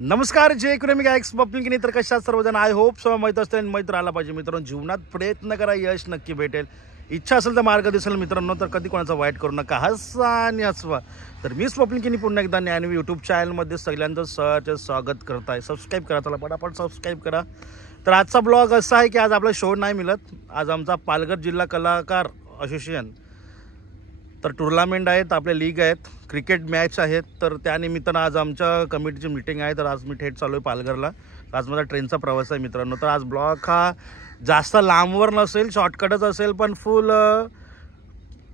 नमस्कार जय कुरेमिका x public तर कशा सर्वजण आय होप सो माहीत असते मैत्र आला पाहिजे मित्रांनो जीवनात प्रयत्न करा यश नक्की भेटेल इच्छा असेल तर मार्ग दिसेल मित्रांनो तर कधी कोणाचा वाईट करू नका हसा आणि हसवा तर मी स्वप्निकीनी पुन्हा एकदा ज्ञानवी यूट्यूब चॅनलमध्ये सगळ्यांचं स्वागत करत आहे सबस्क्राईब करा चला पटापट सबस्क्राईब करा तर आजचा ब्लॉग असा आहे की आज आपला शो नाही मिळत आज आमचा पालघर जिल्हा कलाकार असोसिएशन तर टुर्नामेंट आहेत आपले लीग आहेत क्रिकेट मॅच आहेत तर त्यानिमित्तानं आज आमच्या कमिटीची मीटिंग आहे तर आज मी थेट चालू आहे पालघरला आज माझा ट्रेनचा प्रवास आहे मित्रांनो तर आज ब्लॉग हा जास्त लांबवर नसेल शॉर्टकटच असेल पण फुल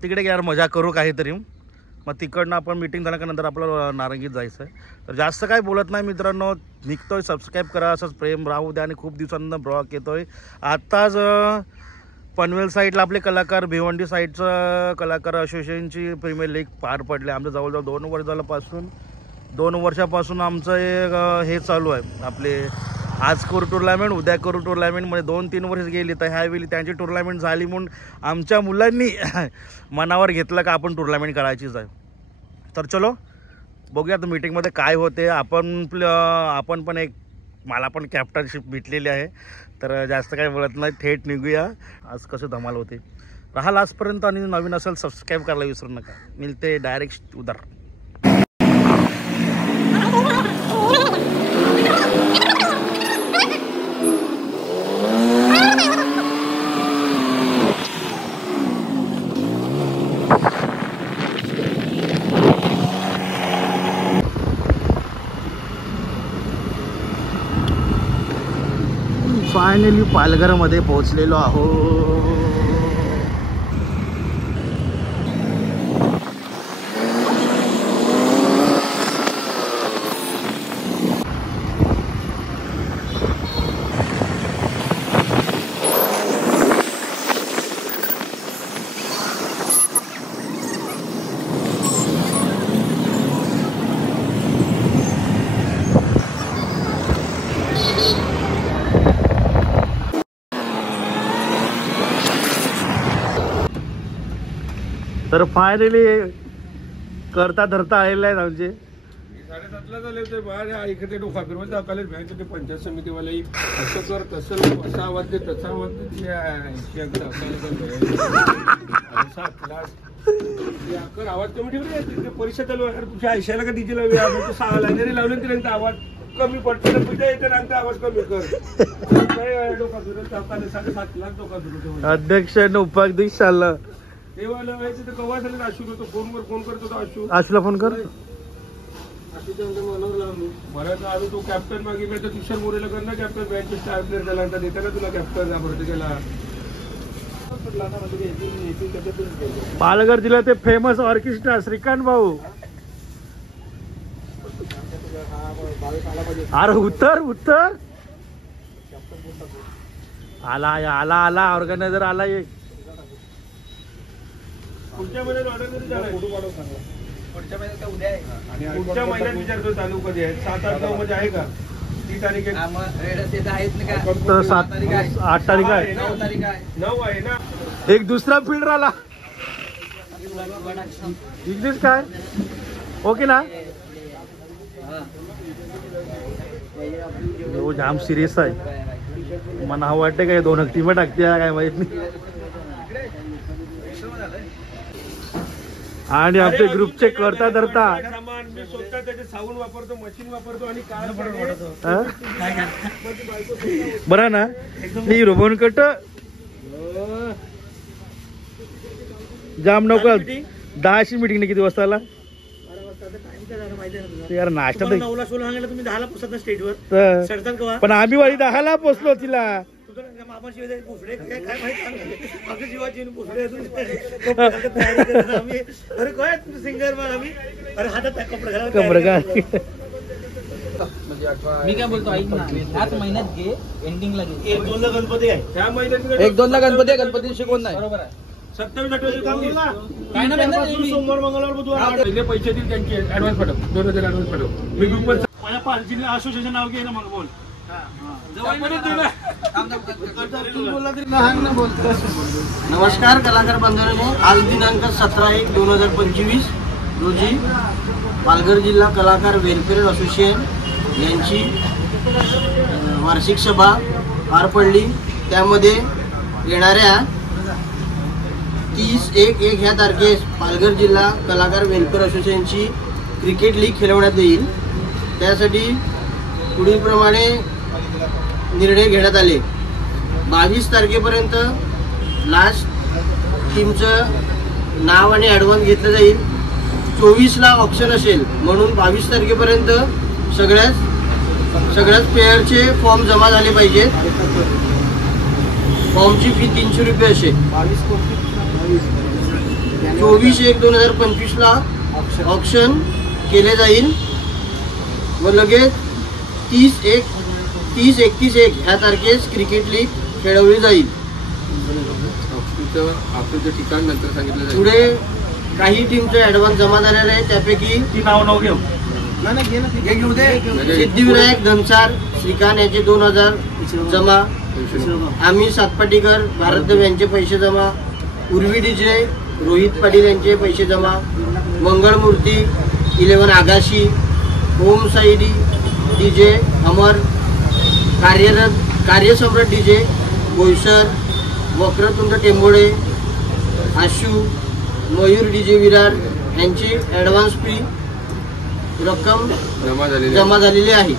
तिकडे गेल्यावर मजा करू काहीतरी मग तिकडनं आपण मीटिंग झाल्यानंतर आपल्याला नारंगीत जायचं आहे तर जास्त काय बोलत नाही मित्रांनो निघतोय सबस्क्राईब करा असंच प्रेम राहू द्या आणि खूप दिवसांनंतर ब्लॉग येतोय आत्ताच पनवेल साईडला आपले कलाकार भिवंडी साईडचं कलाकार असोसिएशनची प्रीमियर लीग पार पडले आमचं जवळजवळ 2 वर्षापासून आमचं हे चालू आहे आपले आज करू टुर्नामेंट उद्या करू टुर्नामेंटमध्ये 2-3 वर्ष गेली तर ह्यावेळी त्यांची टुर्नामेंट झाली म्हणून आमच्या मुलांनी मनावर घेतलं का आपण टुर्नामेंट करायचीच आहे तर चलो बघूया आता मीटिंगमध्ये काय होते आपण पण एक मला पण कॅप्टनशिप भेटलेली आहे तर जास्त काही बोलत नाही थेट निघूया आज कसं धमाल होते राहाल आजपर्यंत आणि नवीन असेल सबस्क्राईब करायला विसरू नका मिळते डायरेक्ट उधर फायनली पालघरमध्ये पोहोचलेलो आहोत तर फायनली करता धरता आलेला आहे आमचे 7:30ला झाले होते बाहेर इकडे डोका फिरवत दाखवले भ्यायचे ते पंचायत समितीवाले असं कर तसं असा आवाज दे तसा आवाज दे आवाज कमी ठेवले परीक्षा चालू आहे तुझ्या आयशाला का तिची लावली 6 लायनरी लावले तरी आवाज कमी पडतो तुझ्या येते नंतर आवाज कमी कर काय डोका फिरवत दाखवले 7:30ला डोका फिरवतो अध्यक्ष आणि उपाध्यक्ष चाललं देवाला व्हायचं तर कवा झालं आशू होतो फोनवर फोन करतो तो आशूला फोन कर मला तर आलो तो कॅप्टन मागितलं तर तुषार मोरेला कर ना कॅप्टन बँच स्टार प्लेअर झाला तर देता ना तुला कॅप्टन भरती केला पालघर जिल्ह्यात ते फेमस ऑर्केस्ट्रा श्रीकांत भाऊ अरे उत्तर आला ऑर्गनायझर आला एक पुढच्या महिन्यात ऑर्डर कधी झाला पुढच्या महिन्यात उद्या आहे पुढच्या महिन्यात विचारतो चालू कधी आहे 7-8-9 मध्ये आहे का 3 तारीख आहे 8 तारीख आहे 9 आहे ना एक दुसरा फील्डर आला इंग्लिश काय ओके ना जाम सिरियस आहे मला हा वाटतं काय 2 टीम टाकते काय माहित नाही आणि आमचे ग्रुपचे करता धरता मी स्वतः त्याचे साऊंड वापरतो मशीन वापरतो आणि बरा ना मी रोबोन कट जाम नको 10ची मीटिंग किती वाजता आला यार नाश्ता 9ला 16 सांगितलं तुम्ही 10ला पोहोचत स्टेजवर पण आम्ही वाली 10ला पोहोचलो तिला सिंगर अरे हातात कपडे मी काय बोलतो ऐक ना याच महिन्यात घे एंडिंगला घे 1-2ला गणपती आहे त्या महिन्यात 1-2ला गणपती शिकवून नाही बरोबर आहे 27-28 सोमवार मंगळवार बुधवार पहिले पैसे दिले त्यांची ऍडव्हान्स पाठव 2000 ऍडव्हान्स पाठव मी ग्रुपवर माझ्या पालघर जिल्हा असोसिएशन नाव घे ना मग बोल नमस्कार कलाकार बांधवांनो, आज दिनांक 17/1/2025 रोजी पालघर जिल्हा कलाकार वेलफेअर असोसिएशन यांची वार्षिक सभा पार पडली. त्यामध्ये येणाऱ्या 30/1/1 ह्या तारखेस पालघर जिल्हा कलाकार वेलफेअर असोसिएशनची क्रिकेट लीग खेळवण्यात येईल. त्यासाठी पुढीलप्रमाणे निर्णय घेण्यात आले. 22 तारखेपर्यंत लास्ट टीमचं नाव आणि ॲडव्हान्स घेतलं जाईल. 24ला ऑप्शन असेल म्हणून 22 तारखेपर्यंत सगळ्याच प्लेयरचे फॉर्म जमा झाले पाहिजेत. फॉर्मची फी 300 रुपये असेल. 24/1/2025ला ऑप्शन केले जाईल व लगेच 30/31/1 ह्या तारखेस क्रिकेट लीग खेळवली जाईल. आपलं ठिकाण नंतर सांगितलं जाईल. पुढे काही टीमचे ॲडव्हान्स जमा झालेले आहे. त्यापैकी ती नाव घेऊ. सिद्धिविनायक धनसार श्रीकांत यांचे 2000 जमा. आम्ही सातपाटीकर भारतदेव यांचे पैसे जमा. उर्वी डीजे रोहित पाटील यांचे पैसे जमा. मंगळमूर्ती 11 आगाशी. ओम साईडी डीजे अमर. कार्यसम्राट डीजे बोईसर. वक्रतुंड टेंबोडे आशू. मयूर डीजे विरार यांची ॲडव्हान्स फी रक्कम जमा झालेली आहे.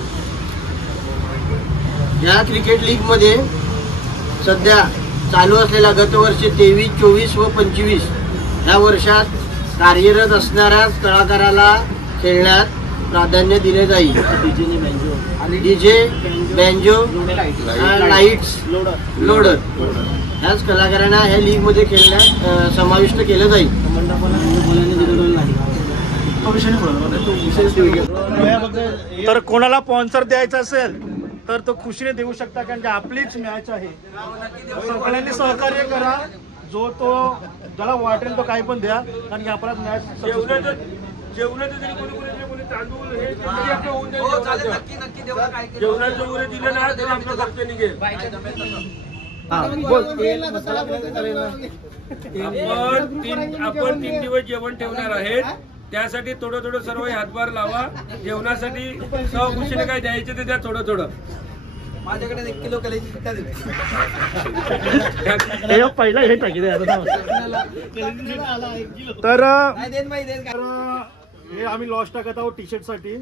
या क्रिकेट लीगमध्ये सध्या चालू असलेल्या गतवर्षी 23, 24 व 25 या वर्षात कार्यरत असणाऱ्या कलाकाराला खेळण्यात प्राधान्य दिले जाईल. डीजे बँजो लाईट्स लोडर ह्याच कलाकारांना ह्या लीगमध्ये खेळण्यात समाविष्ट केलं जाईल. तर कोणाला स्पॉन्सर द्यायचा असेल तर तो खुशीने देऊ शकता, कारण की आपलीच मॅच आहे. सगळ्यांनी सहकार्य करा. जो तो ज्याला वाटेल तो काही पण द्या, कारण की आपला मॅच जेवणाचं जरी कोणी तांदूळ हे तरी आपलं होऊन जाईल. जेवणाचं वगैरे दिलं ना तरी आपलं खर्च निघेल. आपण 3 दिवस जेवण ठेवणार आहेत. त्यासाठी थोडं सर्व हातभार लावा. जेवणासाठी सहकुशीने काय द्यायचे ते द्या थोडं. माझ्याकडे 1 किलो कलेजी पहिला हे टाकी तर हे आम्ही लॉस टाकत आहोत टी शर्ट साठी.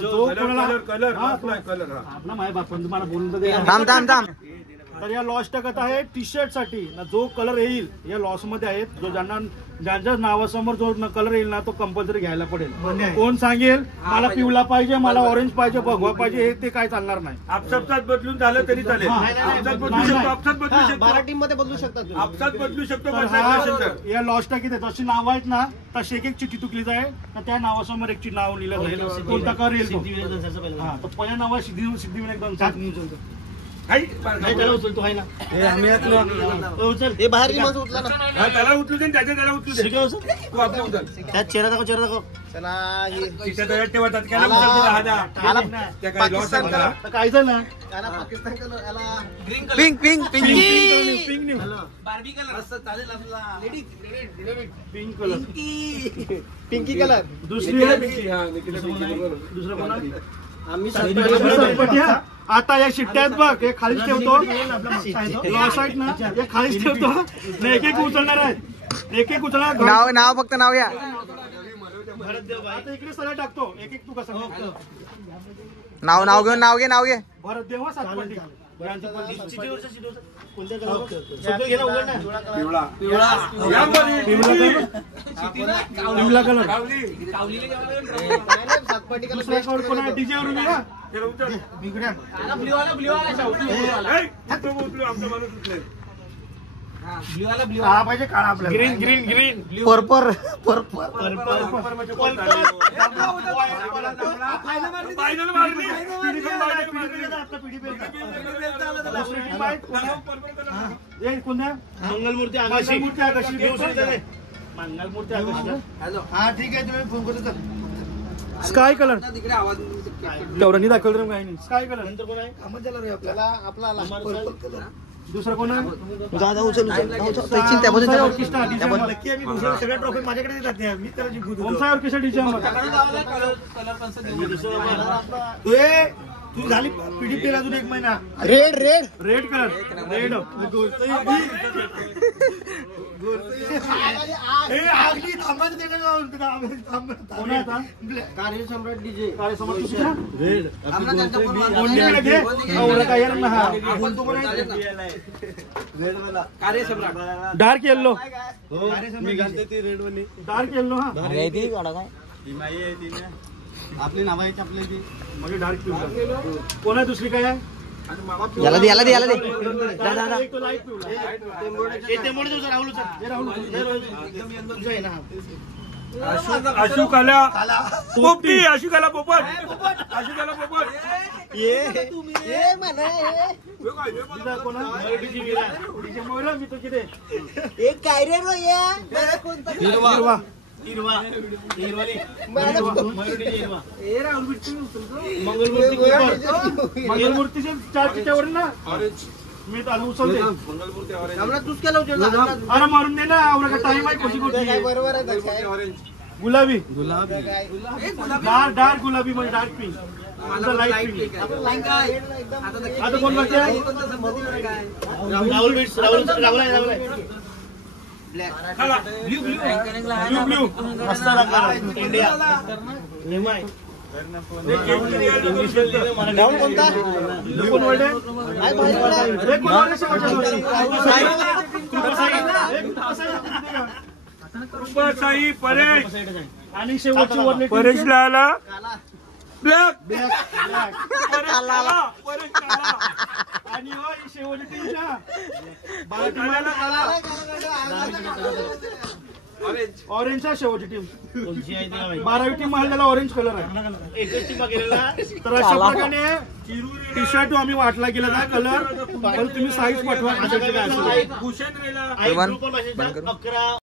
जो कलर आपला माय बाप तुम्हाला बोलून तर या लॉस टाकत आहे टी शर्ट साठी. जो कलर येईल या लॉस मध्ये आहेत. जो ज्यांच्या नावासमोर जो कलर येईल ना तो कंपल्सरी घ्यायला पडेल. कोण सांगेल मला पिवळा पाहिजे, मला ऑरेंज पाहिजे, भगवा पाहिजे, हे ते काय चालणार नाही. आपसात बदलून झालं तरी चालेल. आपसात बदलू शकतो. 12 टीम मध्ये बदलू शकतात. आपसात बदलू शकतो. या लॉस टाकीत जशी नाव आहेत ना तशी एक चिठ्ठी तुकली जाईल. तर त्या नावासमोर एक नाव लिहिलं जाईल. कोणता कलर येईल तो पहिल्या नावा सिद्धिविनायक धनसार. त्याला उचलतो आहे ना उचल. हे बाहेर उचला ना. त्याला उचलू दे. त्याला उचलू दे. तू आपलं उचल. त्यात चेहरा दाखव. ठेवतात काय झालं पिंक बार्बी कलर असं चालेल आपला. Pink colour pinky colour. दुसरं कोणा आम्ही आता या शिट्ट्या आहेत बघ. हे खालीच ठेवतो. लॉस आहेत ना हे खालीच ठेवतो. एक उचलणार आहेत. एक उचलणार. नाव फक्त नाव या. आता इकडे सगळं टाकतो. एक तू कसं नाव घे भरत देव सातपट्टी. पिवळा कलर. डीजे वरून काळा पाहिजे. काळा आपला ग्रीन पर्पल मंगलमूर्ती आकाशी. मंगलमूर्ती आकाशी. हा ठीक आहे. तुम्ही फोन करतो. स्काय कलर तेवढा दाखवलं काही नाही. स्काय कलर नंतर कोण आहे. आपला दुसरा कोण आहे? सगळ्या ट्रॉफी माझ्याकडे देतात मी त्याला जिंकू ओमसाई ऑर्केस्ट्रा डीजे तू झाली पीडीपी अजून 1 महिना. Red red red colour red आगली थांबायचं ते कोण आहे आता? कार्य सम्राट डीजे काय समोर दुसरा? कोणती घे? ओळख काय यार ना हा. कोणतो कोण आहे? Dark yellow. मी घालते ती रेड वाली. डार्क येल्लो हा. आपली नाव आहे आपली ती म्हणजे डार्क पिवळा. कोण आहे दुसरी काय आहे? याला दे याला दे याला दे एक तो लाईट पिवळा. अशोकाला पोपटी अशोकाला पोपट अशोकाला पोपट कोण आहे? डीजे मोहरा मी तो किती? काय रे रो ये हिरवा. मंगलमूर्तीचे 4 चिट्ट्यावर ना मी चालू उचलते. तूच केलं उचलला अरे मारून दे ना. आवडा टाइम आहे कशी कुठली? बरोबर आहे गुलाबी डार्क गुलाबी म्हणजे डार्क पिंक. Light pink. आता कोण बाकी आहे? राहुल ब्ल्यू ब्ल्यू मस्त इंडिया. राहुल कोणता कोण वर्ल्ड आहे? साई परेश आणि शेवटची वरली परेशला आला ब्लॅक आणि ही शेवटची टीमच्या ऑरेंजचा शेवटची टीम 12वी टीम आहे त्याला ऑरेंज कलर आहे. तर अशा प्रकारे टी शर्ट आम्ही वाटला गेला ना कलर. तर तुम्ही साईज पाठवा. भूषण